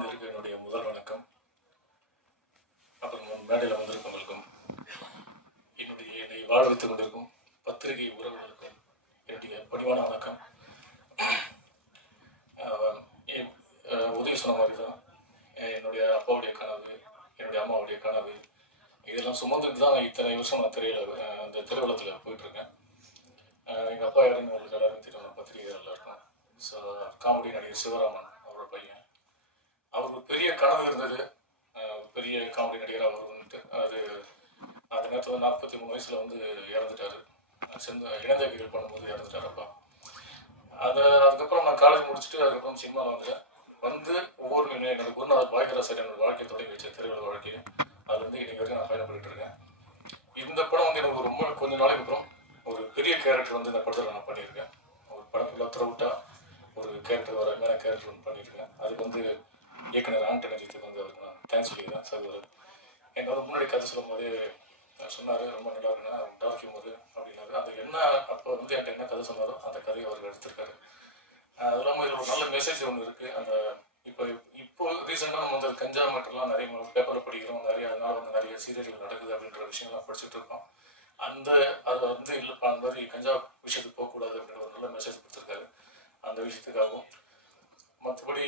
அறிஞருக்கு என்னுடைய முதல் வணக்கம். அப்புறம் மேடையில் வந்திருக்கவங்களுக்கும் என்னுடைய என்னை வாழ வைத்துக் கொண்டிருக்கும் பத்திரிகை உறவுகளுக்கும் என்னுடைய பணிவான வணக்கம். உதவி சொன்ன மாதிரி தான் என்னுடைய அப்பாவுடைய கனவு என்னுடைய அம்மாவுடைய கனவு இதெல்லாம் சுமந்துட்டு தான் இத்தனை வருஷம் நான் திரையில அந்த திருவிழத்தில் போயிட்டுருக்கேன். எங்கள் அப்பா யாருன்னு உங்களுக்கு எல்லாருமே தெரியும் எல்லாம் இருக்கும் ஸோ காமெடி நடிகர் சிவராமன் அவரோட பையன். அவருக்கு பெரிய கனவு இருந்தது. பெரிய காமெடி நடிகர் அவர் வந்துட்டு அது அந்த நேரத்தில் வந்து நாற்பத்தி மூணு வயசில் வந்து இறந்துட்டாரு. செந்த இணைந்தகைகள் பண்ணும்போது இறந்துட்டார் அப்பா. அதை அதுக்கப்புறம் நான் காலேஜ் முடிச்சுட்டு அதுக்கப்புறம் சினிமா வந்தேன் வந்து ஒவ்வொரு எனக்கு ஒன்று அது குருநாதர் சார் என்னோட வாழ்க்கையை தொடங்கி வச்ச திரையுலக வாழ்க்கையை அது வந்து இன்னைக்கு வரைக்கும் நான் பயணப்பட்டு இருக்கேன். இந்த படம் வந்து எனக்கு ரொம்ப கொஞ்ச நாளைக்கு அப்புறம் ஒரு பெரிய கேரக்டர் வந்து இந்த படத்தில் நான் பண்ணியிருக்கேன். ஒரு படத்தில் த்ரௌட்டாக ஒரு கேரக்டர் வர மாதிரி கேரக்டர் ஒன்று பண்ணியிருக்கேன். அதுக்கு வந்து இயக்குனர் ஆண்டன ஜித்து வந்து அவருக்கு நான் தேங்க்ஸ் சொல்லிக்கிறேன். சார் எனக்கு வந்து முன்னாடி கதை சொல்லும் போதே சொன்னார் ரொம்ப நல்லா இருக்குன்னா டார்க் ஹியூமர் அப்படின்னாரு. அது என்ன அப்போ வந்து என்கிட்ட என்ன கதை சொன்னாரோ அந்த கதையை அவர் எடுத்திருக்காரு. அஹ் அது இல்லாமல் இதில் ஒரு நல்ல மெசேஜ் ஒன்று இருக்குது அந்த இப்போ இப்போ ரீசெண்டாக நம்ம வந்து கஞ்சா மட்டும்லாம் நிறைய பேப்பரில் படிக்கிறோம். நிறைய அதனால வந்து நிறைய சீரியல்கள் நடக்குது அப்படின்ற விஷயம்லாம் படிச்சுட்டு இருக்கோம். அந்த அது வந்து இல்லைப்பா அந்த மாதிரி கஞ்சா விஷயத்துக்கு போகக்கூடாது அப்படின்ற ஒரு நல்ல மெசேஜ் கொடுத்துருக்காரு. அந்த விஷயத்துக்காகவும். மற்றபடி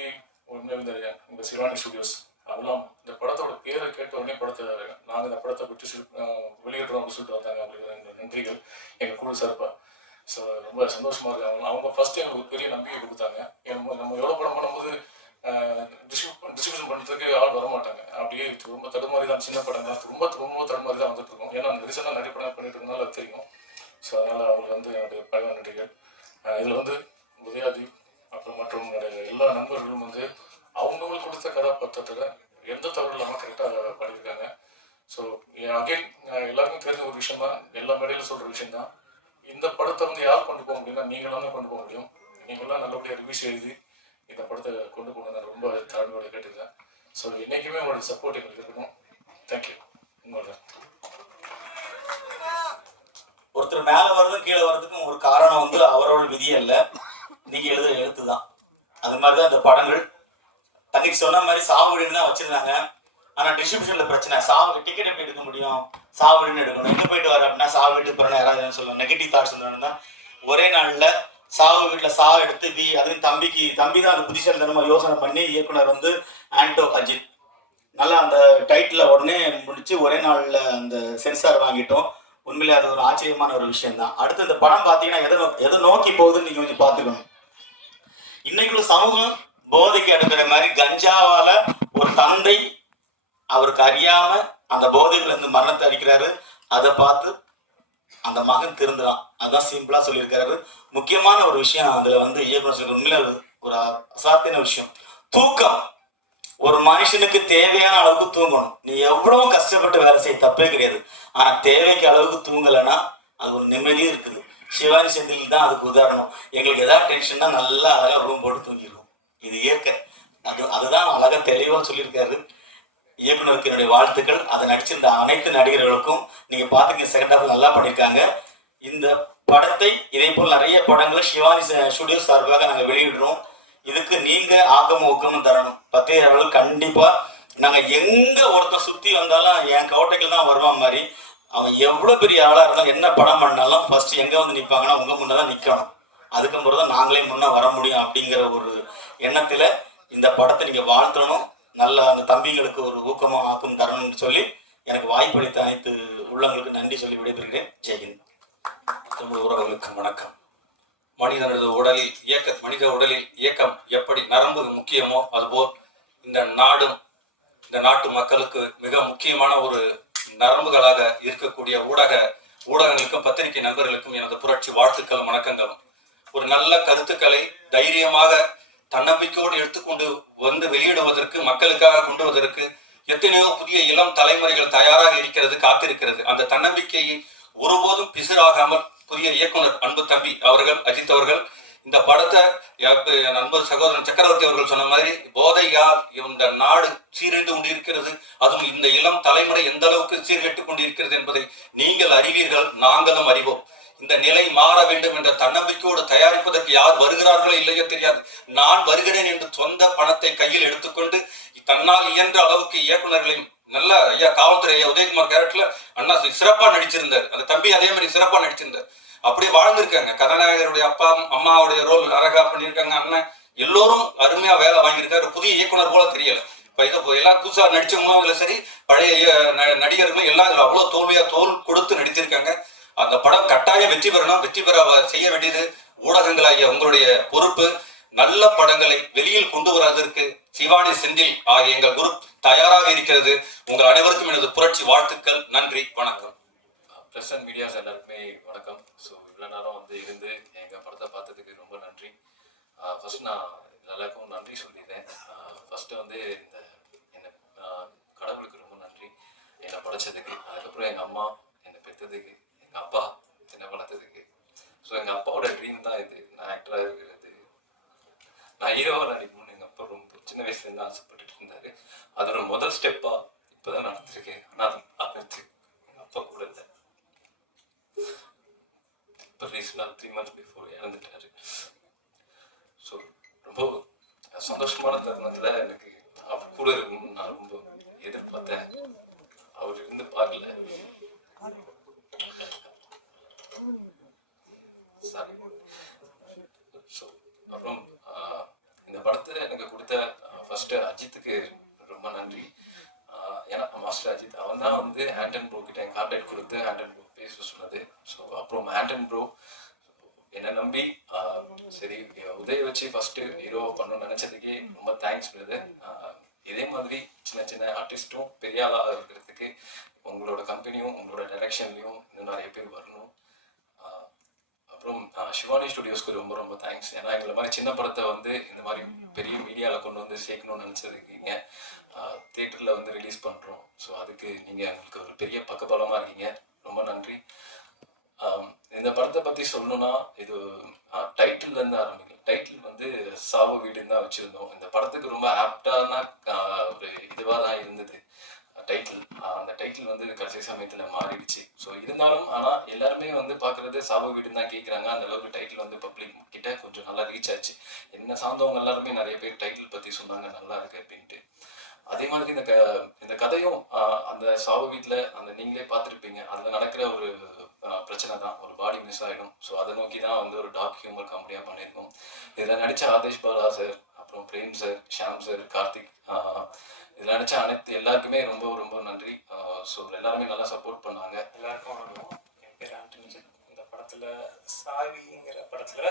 உண்மை இந்த இந்த சிவானி ஸ்டுடியோஸ் அதெல்லாம் இந்த படத்தோட பேரை கேட்ட உடனே படத்தை நாங்கள் இந்த படத்தை விட்டு வெளியிடுறோம் அப்படின்னு சொல்லிட்டு வந்தாங்க அப்படிங்கிற நன்றிகள் எங்கள் குழு சார்பா. ஸோ ரொம்ப சந்தோஷமா இருக்கு. அவங்க அவங்க ஃபர்ஸ்ட் எங்களுக்கு ஒரு பெரிய நம்பிக்கை கொடுத்தாங்க. நம்ம நம்ம எவ்வளோ படம் பண்ணும்போது டிஸ்ட்ரிபியூட் டிஸ்ட்ரிபியூஷன் பண்ணுறதுக்கு ஆள் வர மாட்டாங்க. அப்படியே ரொம்ப தடுமாறி தான் சின்ன படம் தான் ரொம்ப ரொம்ப தடுமாறி தான் வந்துட்டு இருக்கோம். ஏன்னா ரீசெண்டாக நிறைய படம் பண்ணிட்டு இருக்கனால தெரியும். ஸோ அதனால் அவங்களுக்கு வந்து என்னுடைய பழக நன்றிகள். இதில் வந்து உதயாதி அப்புறம் மற்றும் எல்லா நண்பர்களும் வந்து அவங்கவுங்களுக்கு கொடுத்த கதாபாத்திரத்தில் எந்த தவறு இல்லாமல் கரெக்டாக பண்ணியிருக்காங்க. ஸோ அகைன் எல்லாருக்கும் தெரிஞ்ச ஒரு விஷயம் தான் எல்லா மேடையிலும் சொல்கிற விஷயம் தான் இந்த படத்தை வந்து யார் கொண்டு போக முடியும்னா நீங்களாம் தான் கொண்டு போக முடியும். நீங்களாம் நல்லபடியாக ரிவ்யூஸ் எழுதி இந்த படத்தை கொண்டு போகணும் நான் ரொம்ப தாழ்மையோட கேட்டுக்கிறேன். ஸோ என்றைக்குமே உங்களோட சப்போர்ட் எங்களுக்கு இருக்கணும். தேங்க்யூ உங்களோட. ஒருத்தர் மேலே வர்றதும் கீழே வர்றதுக்கும் ஒரு காரணம் வந்து அவரோட விதியே இல்லை நீங்க எழுத எழுத்து தான். அது மாதிரிதான் இந்த படங்கள். தங்கச்சி சொன்ன மாதிரி சாவுடின்னு தான் வச்சிருந்தாங்க. ஆனா டிஸ்ட்ரிபியூஷன்ல பிரச்சனை. சாவுக்கு டிக்கெட் எப்படி எடுக்க முடியும்? சாவுடின்னு எடுக்கணும். எங்க போயிட்டு வர அப்படின்னா சாவு வீட்டுக்கு போறோம் யாராவது சொல்லுவோம் நெகட்டிவ் தாட்ஸ் தான் ஒரே நாள்ல சாவு வீட்டுல சாவு எடுத்து வி அதுவும் தம்பிக்கு தம்பி தான் அது புத்திசாலித்தனமா யோசனை பண்ணி இயக்குனர் வந்து ஆண்டோ அஜித். நல்லா அந்த டைட்டில் உடனே முடிச்சு ஒரே நாளில் அந்த சென்சார் வாங்கிட்டோம். உண்மையிலே அது ஒரு ஆச்சரியமான ஒரு விஷயம் தான் அடுத்து இந்த படம் பார்த்தீங்கன்னா எதை நோ- எதை நோக்கி போகுதுன்னு நீங்கள் கொஞ்சம் பார்த்துக்கணும். இன்னைக்குள்ள சமூகம் போதைக்கு எடுக்கிற மாதிரி கஞ்சாவால ஒரு தந்தை அவருக்கு அறியாம அந்த போதைகள் இருந்து மரணத்தை அடிக்கிறாரு. அதை பார்த்து அந்த மகன் திருந்துறான். அதான் சிம்பிளா சொல்லியிருக்காரு. முக்கியமான ஒரு விஷயம் அதுல வந்து இயக்குனர் சொல்ற உண்மையில ஒரு அசாத்தியான விஷயம். தூக்கம். ஒரு மனுஷனுக்கு தேவையான அளவுக்கு தூங்கணும். நீ எவ்வளவு கஷ்டப்பட்டு வேலை செய்ய தப்பே கிடையாது. ஆனா தேவைக்கு அளவுக்கு தூங்கலைன்னா அது ஒரு நிம்மதியும் இருக்குது. சிவாஜி செந்தில் தான் அதுக்கு உதாரணம். எங்களுக்கு ஏதாவது டென்ஷன்னா நல்லா அழகாக ரூம் போட்டு தூங்கிடுவோம். இது இயற்கை. அது அதுதான் அழகாக தெளிவாக சொல்லியிருக்காரு. இயக்குனருக்கு என்னுடைய வாழ்த்துக்கள். அதை நடிச்சிருந்த அனைத்து நடிகர்களுக்கும் நீங்கள் பார்த்துங்க செகண்ட் ஹாஃப் நல்லா பண்ணியிருக்காங்க. இந்த படத்தை இதே போல் நிறைய படங்களை சிவானி ஸ்டுடியோ சார்பாக நாங்கள் வெளியிடுறோம். இதுக்கு நீங்கள் ஆக்கமும் ஊக்கமும் தரணும். பத்திரிகையாளர்கள் கண்டிப்பாக நாங்கள் எங்கே ஒருத்தர் சுற்றி வந்தாலும் என் கோட்டைகள் தான் வருவான் மாதிரி அவன் எவ்வளவு பெரிய ஆளா இருந்தாலும் என்ன படம் பண்ணாலும் ஃபர்ஸ்ட் எங்க வந்து நிப்பாங்கன்னா உங்க முன்னதான் தான் நிக்கணும். அதுக்கப்புறம் தான் நாங்களே முன்ன வர முடியும் அப்படிங்கிற ஒரு எண்ணத்துல இந்த படத்தை நீங்க வாழ்த்தணும். நல்ல அந்த தம்பிகளுக்கு ஒரு ஊக்கமும் ஆக்கம் தரணும்னு சொல்லி எனக்கு வாய்ப்பளித்த அனைத்து உள்ளங்களுக்கு நன்றி சொல்லி விடைபெறுகிறேன். ஜெயஹிந்த் தமிழ் உறவுகளுக்கு வணக்கம். மனிதனது உடலில் இயக்க மனித உடலில் இயக்கம் எப்படி நரம்பு முக்கியமோ அதுபோல் இந்த நாடும் இந்த நாட்டு மக்களுக்கு மிக முக்கியமான ஒரு நரம்புகளாக இருக்கக்கூடிய ஊடக ஊடகங்களுக்கும் பத்திரிகை நண்பர்களுக்கும் எனது புரட்சி வாழ்த்துக்களும் வணக்கங்களும். ஒரு நல்ல கருத்துக்களை தைரியமாக தன்னம்பிக்கையோடு எடுத்துக்கொண்டு வந்து வெளியிடுவதற்கு மக்களுக்காக கொண்டு வருவதற்கு எத்தனையோ புதிய இளம் தலைமுறைகள் தயாராக இருக்கிறது காத்திருக்கிறது. அந்த தன்னம்பிக்கையை ஒருபோதும் பிசிறாகாமல் புதிய இயக்குனர் அன்பு தம்பி அவர்கள் அஜித் அவர்கள் இந்த படத்தை நண்பர் சகோதரன் சக்கரவர்த்தி அவர்கள் சொன்ன மாதிரி போதையால் இந்த நாடு சீரழிந்து கொண்டிருக்கிறது அதுவும் இந்த இளம் தலைமுறை எந்த அளவுக்கு சீர்கெட்டு கொண்டிருக்கிறது என்பதை நீங்கள் அறிவீர்கள் நாங்களும் அறிவோம். இந்த நிலை மாற வேண்டும் என்ற தன்னம்பிக்கையோடு தயாரிப்பதற்கு யார் வருகிறார்களோ இல்லையோ தெரியாது. நான் வருகிறேன் என்று சொந்த பணத்தை கையில் எடுத்துக்கொண்டு தன்னால் இயன்ற அளவுக்கு இயக்குனர்களையும் நல்ல ஐயா காவல்துறை ஐயா உதயகுமார் கேரக்டர்ல அண்ணா சிறப்பா நடிச்சிருந்தார். அந்த தம்பி அதே மாதிரி சிறப்பா நடிச்சிருந்தார். அப்படியே வாழ்ந்திருக்காங்க. கதாநாயகருடைய அப்பா அம்மாவுடைய ரோல் அழகா பண்ணியிருக்காங்க. அண்ணன் எல்லோரும் அருமையா வேலை வாங்கியிருக்காரு. புதிய இயக்குனர் போல தெரியல. இப்ப இதை எல்லாம் புதுசா நடிச்சவங்களும் இதுல சரி பழைய நடிகர்களும் எல்லாம் இதுல அவ்வளவு தோல்வியா தோல் கொடுத்து நடித்திருக்காங்க. அந்த படம் கட்டாயம் வெற்றி பெறணும். வெற்றி பெற செய்ய வேண்டியது ஊடகங்களாகிய உங்களுடைய பொறுப்பு. நல்ல படங்களை வெளியில் கொண்டு வராதற்கு சிவானி செந்தில் ஆகிய எங்கள் குரூப் தயாராக இருக்கிறது. உங்கள் அனைவருக்கும் எனது புரட்சி வாழ்த்துக்கள். நன்றி. வணக்கம். ப்ரெஸ் அண்ட் மீடியாஸ் எல்லாருக்குமே வணக்கம். ஸோ இவ்வளோ நேரம் வந்து இருந்து எங்கள் படத்தை பார்த்ததுக்கு ரொம்ப நன்றி. ஃபர்ஸ்ட் நான் எல்லாருக்கும் நன்றி சொல்லிடுறேன். ஃபஸ்ட்டு வந்து இந்த என்னை கடவுளுக்கு ரொம்ப நன்றி. என்னை படைச்சதுக்கு அதுக்கப்புறம் எங்கள் அம்மா என்னை பெற்றதுக்கு எங்கள் அப்பா என்னை வளர்த்ததுக்கு. ஸோ எங்கள் அப்பாவோட ட்ரீம் தான் இது. நான் ஆக்டராக இருக்கிறது. நான் ஹீரோவாக நடிக்கணும்னு எங்கள் அப்பா ரொம்ப சின்ன வயசுலேருந்து ஆசைப்பட்டுட்டு இருந்தார். அதோட முதல் ஸ்டெப்பாக இப்போ தான் நடந்திருக்கேன் ஆனால் அது எங்கள் அப்பா கூட இப்போ ரீசெண்டாக த்ரீ மந்த்ஸ் பிஃபோர் இறந்துட்டாரு. ஸோ ரொம்ப சந்தோஷமான தருணத்தில் எனக்கு அவர் கூட இருக்கணும்னு நான் ரொம்ப எதிர்பார்த்தேன். அவர் இருந்து பார்க்கல. சாரி ஸோ அப்புறம் இந்த படத்தை எனக்கு கொடுத்த ஃபர்ஸ்ட் அஜித்துக்கு ரொம்ப நன்றி. ஏன்னா மாஸ்டர் அஜித் அவன் தான் வந்து அண்ட் ப்ரோ கிட்ட என் கான்டாக்ட் கொடுத்து ஆண்டன் ப்ரோ பேச சொன்னது ஸோ அப்புறம் ஆண்டன் ப்ரோ என்னை நம்பி சரி உதய வச்சு ஃபஸ்ட்டு ஹீரோ பண்ணணும்னு நினச்சதுக்கே ரொம்ப தேங்க்ஸ் பிரதர் இதே மாதிரி சின்ன சின்ன ஆர்டிஸ்ட்டும் பெரிய ஆளாக இருக்கிறதுக்கு உங்களோட கம்பெனியும் உங்களோட டைரக்ஷன்லையும் இன்னும் நிறைய பேர் வரணும். அப்புறம் சிவானி ஸ்டுடியோஸ்க்கு ரொம்ப ரொம்ப தேங்க்ஸ் ஏன்னா எங்களை மாதிரி சின்ன படத்தை வந்து இந்த மாதிரி பெரிய மீடியாவில் கொண்டு வந்து சேர்க்கணும்னு நினச்சதுக்கீங்க தேட்டரில் வந்து ரிலீஸ் பண்ணுறோம் ஸோ அதுக்கு நீங்கள் எங்களுக்கு ஒரு பெரிய பக்கபலமாக இருக்கீங்க. ரொம்ப நன்றி. இந்த படத்தை பற்றி சொல்லணும்னா இது டைட்டில் இருந்து ஆரம்பிக்கும் டைட்டில் வந்து சாவு வீடுன்னு தான் வச்சுருந்தோம். இந்த படத்துக்கு ரொம்ப ஆப்டான ஒரு இதுவாக தான் இருந்தது. டைட்டில் அந்த டைட்டில் வந்து கடைசி சமயத்தில் மாறிடுச்சு. ஸோ இருந்தாலும் ஆனால் எல்லாருமே வந்து பார்க்குறது சாவு வீடுன்னு தான் கேட்குறாங்க அந்த அளவுக்கு டைட்டில் வந்து பப்ளிக் கிட்ட கொஞ்சம் நல்லா ரீச் ஆச்சு. என்ன சார்ந்தவங்க எல்லாருமே நிறைய பேர் டைட்டில் பற்றி சொன்னாங்க நல்லா இருக்கு அப்படின்ட்டு. அதே மாதிரி இந்த க இந்த கதையும் அந்த சாவு வீட்டில் அந்த நீங்களே பார்த்துருப்பீங்க. அதில் நடக்கிற ஒரு பிரச்சனை தான். ஒரு பாடி மிஸ் ஆகிடும் ஸோ அதை நோக்கி தான் வந்து ஒரு டாக் ஹியூமர் காமெடியாக பண்ணியிருக்கோம். இதில் நடித்த ஆதேஷ் பாலா சார் அப்புறம் பிரேம் சார் ஷாம் சார் கார்த்திக் இதில் நடித்த அனைத்து எல்லாருக்குமே ரொம்ப ரொம்ப நன்றி. ஸோ எல்லாருமே நல்லா சப்போர்ட் பண்ணாங்க. எல்லாருக்கும் வணக்கம். என் பேர் ஆண்டனிஜன் இந்த படத்தில் சாவிங்கிற படத்தில்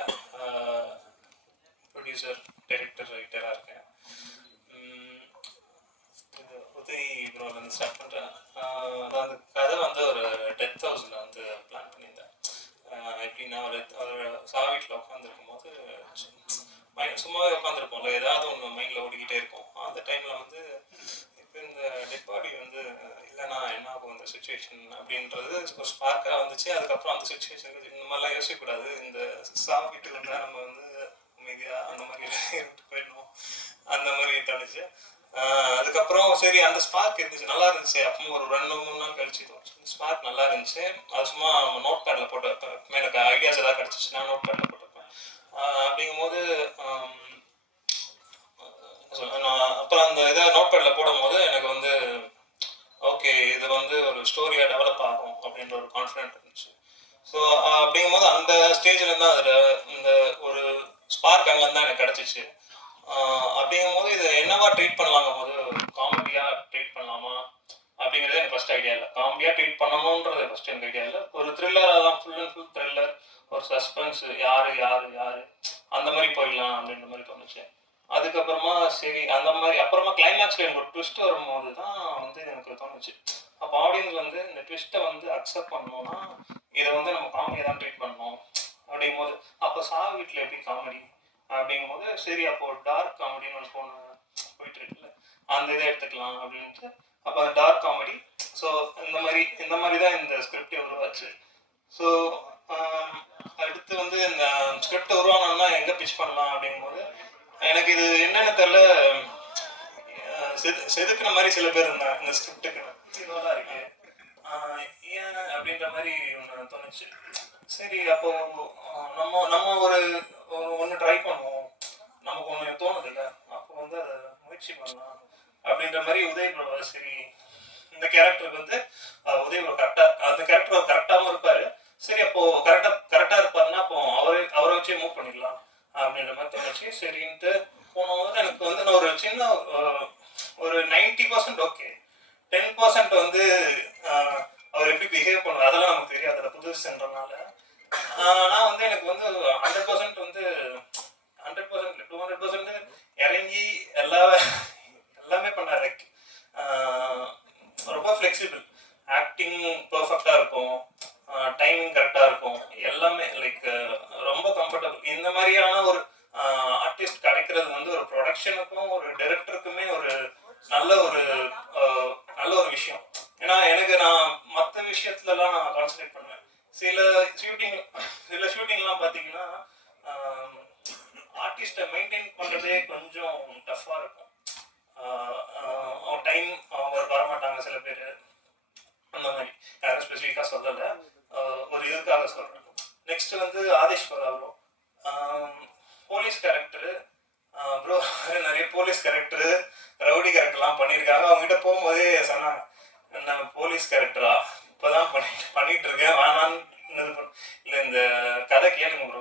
ப்ரொடியூசர் டைரக்டர் ரைட்டராக இருக்கேன். பற்றி உதய் ஸ்டார்ட் பண்ணுறேன் அந்த கதை வந்து ஒரு டெத் ஹவுஸில் வந்து பிளான் பண்ணியிருந்தேன். எப்படின்னா ஒரு ஒரு சாவீட்டில் உட்காந்துருக்கும் போது மைண்ட் சும்மாவே உட்காந்துருப்போம்ல ஏதாவது ஒன்று மைண்டில் ஓடிக்கிட்டே இருக்கும். அந்த டைமில் வந்து இப்போ இந்த டெட் பாடி வந்து இல்லைனா என்ன ஆகும் இந்த சுச்சுவேஷன் அப்படின்றது ஒரு ஸ்பார்க்காக வந்துச்சு. அதுக்கப்புறம் அந்த சுச்சுவேஷனுக்கு இந்த மாதிரிலாம் யோசிக்கக்கூடாது. இந்த சாவு நம்ம வந்து அமைதியாக அந்த மாதிரி இருந்துட்டு போயிடணும். அந்த மாதிரி தோணுச்சு. அதுக்கப்புறம் சரி அந்த ஸ்பார்க் இருந்துச்சு. நல்லா இருந்துச்சு. அப்போ ஒரு ரெண்டு மூணு நாள் கழிச்சு. ஸ்பார்க் நல்லா இருந்துச்சு. அது சும்மா நோட் பேடில் போட்டு வைப்பேன். எனக்கு ஐடியாஸ் ஏதாவது கிடச்சிச்சுன்னா நோட் பேடில் போட்டு வைப்பேன். அப்படிங்கும்போது நான் அப்புறம் அந்த இதை நோட் பேடில் போடும்போது எனக்கு வந்து ஓகே இது வந்து ஒரு ஸ்டோரியாக டெவலப் ஆகும் அப்படின்ற ஒரு கான்ஃபிடென்ட் இருந்துச்சு. ஸோ அப்படிங்கும்போது அந்த ஸ்டேஜில் தான் அதில் இந்த ஒரு ஸ்பார்க் அங்கேருந்து தான் எனக்கு கிடச்சிச்சு. அப்படிங்கும்போது இதை என்னவா ட்ரீட் பண்ணலாங்க போது காமெடியாக ட்ரீட் பண்ணலாமா? அப்படிங்கிறது எனக்கு ஃபர்ஸ்ட் ஐடியா இல்லை. காமெடியாக ட்ரீட் பண்ணணுன்றது ஃபர்ஸ்ட் எனக்கு ஐடியா இல்லை. ஒரு த்ரில்லராக தான் ஃபுல் அண்ட் ஃபுல் த்ரில்லர் ஒரு சஸ்பென்ஸ் யாரு யாரு யாரு அந்த மாதிரி போயிடலாம் அப்படின்ற மாதிரி தோணுச்சு. அதுக்கப்புறமா சரி அந்த மாதிரி அப்புறமா கிளைமேக்ஸ்ல எனக்கு ஒரு ட்விஸ்ட் வரும்போது தான் வந்து எனக்கு தோணுச்சு. அப்போ ஆடியன்ஸ் வந்து இந்த ட்விஸ்ட்டை வந்து அக்செப்ட் பண்ணோம்னா இதை வந்து நம்ம காமெடியாக தான் ட்ரீட் பண்ணணும். அப்படிங்கும்போது அப்போ சாவு வீட்டில் எப்படி காமெடி அப்படிங்கும்போது சரி அப்போ டார்க் காமெடின்னு ஒரு ஃபோன் போயிட்டு இருக்குல்ல அந்த இதை எடுத்துக்கலாம் அப்படின்ட்டு. அப்போ அந்த டார்க் காமெடி ஸோ இந்த மாதிரி இந்த மாதிரி தான் இந்த ஸ்கிரிப்டே உருவாச்சு. ஸோ um, அடுத்து வந்து இந்த ஸ்கிரிப்ட் உருவானோம்னா எங்கே பிச் பண்ணலாம் அப்படிங்கும்போது எனக்கு இது என்னென்னு தெரில செது செதுக்குன மாதிரி சில பேர் இருந்தாங்க இந்த ஸ்கிரிப்டுக்கு இதுவெல்லாம் இருக்கு. ஏன் அப்படின்ற மாதிரி ஒன்று தோணுச்சு. சரி அப்போ நம்ம நம்ம ஒரு ஒன்று ட்ரை பண்ணுவோம். நமக்கு ஒன்று தோணுது இல்லை அப்போ வந்து அதை முயற்சி பண்ணலாம். அப்படின்ற மாதிரி உதய் சரி. இந்த கேரக்டருக்கு வந்து அஹ், உதய் கரெக்டாக அந்த கேரக்டர் கரெக்டாகவும் இருப்பார். சரி அப்போ கரெக்டாக கரெக்டாக இருப்பாருன்னா அப்போ அவரை அவரை வச்சே மூவ் பண்ணிடலாம். அப்படின்ற மாதிரி தோணுச்சு. சரின்ட்டு போனபோது எனக்கு வந்து நான் ஒரு சின்ன ஒரு ninety percent okay ten percent வந்து அவர் எப்படி பிஹேவ் பண்ணுவார் அதெல்லாம் நமக்கு தெரியாது. அதில் புதுசுன்றனால ஆனால் வந்து எனக்கு வந்து ஹண்ட்ரட் பர்சன்ட் வந்து hundred percent two hundred percent இறங்கி எல்லா எல்லாமே பண்ணார் லைக் ரொம்ப ஃப்ளெக்சிபிள் ஆக்டிங் பர்ஃபெக்டாக இருக்கும். டைமிங் கரெக்டாக இருக்கும். எல்லாமே லைக் ரொம்ப கம்ஃபர்டபுள் இந்த மாதிரியான ஒரு ஆர்டிஸ்ட் கிடைக்கிறது வந்து ஒரு ப்ரொடக்ஷனுக்கும் ஒரு டைரக்டருக்குமே ஒரு நல்ல ஒரு ஆஹ் சொல்றேன். சொல்கிறேன் நெக்ஸ்ட் வந்து Aadhesh bro police character bro நிறைய போலீஸ் கேரக்டரு ரவுடி கேரக்டர்லாம் பண்ணியிருக்காங்க. அவங்ககிட்ட போகும்போதே சொன்னாங்க என்ன போலீஸ் கேரக்டரா இப்போதான் பண்ணி பண்ணிட்டு இருக்கேன். வேணான்னு இல்லை இந்த கதை கேளுங்க ப்ரோ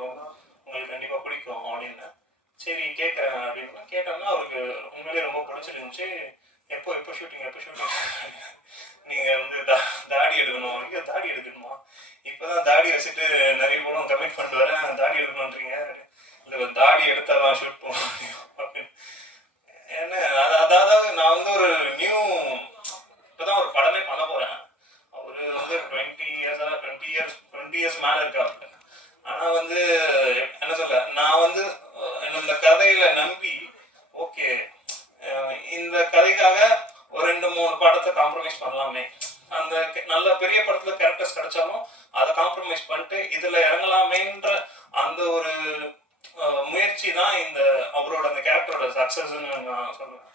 உங்களுக்கு கண்டிப்பாக பிடிக்கும். அப்படின்னு. சரி கேட்குறேன் அப்படின்னு கேட்டோம்னா அவருக்கு உண்மையிலேயே ரொம்ப பிடிச்சிருந்துச்சு. எப்போ எப்போ ஷூட்டிங் எப்போ ஷூட்டிங் நீங்கள் வந்து தா தாடி எடுக்கணும்? ஐயோ தாடி எடுக்கணுமா? இப்போ தான் தாடி வச்சுட்டு நிறைய படம் கமிட் பண்ணிட்டு வரேன் தாடி எடுக்கணுன்றீங்க இல்லை தாடி எடுத்தால் தான் ஷூட் பண்ண முடியும். அப்படின்னு என்ன அது அதாவது நான் வந்து ஒரு நியூ இப்போ தான் ஒரு படமே பண்ண போகிறேன் அவர் வந்து டுவெண்ட்டி இயர்ஸாக டுவெண்ட்டி இயர்ஸ் டுவெண்ட்டி இயர்ஸ் மேலே இருக்காரு. ஆனால் வந்து என்ன சொல்ல நான் வந்து இந்த கதையில நம்பி ஓகே இந்த கதைக்காக ஒரு ரெண்டு மூணு படத்தை காம்ப்ரமைஸ் பண்ணலாமே. அந்த நல்ல பெரிய படத்துல கேரக்டர்ஸ் கிடைச்சாலும் அதை காம்ப்ரமைஸ் பண்ணிட்டு இதுல இறங்கலாமேன்ற அந்த ஒரு முயற்சி தான் இந்த அவரோட அந்த கேரக்டரோட சக்சஸ்ன்னு நான் சொல்லுவேன்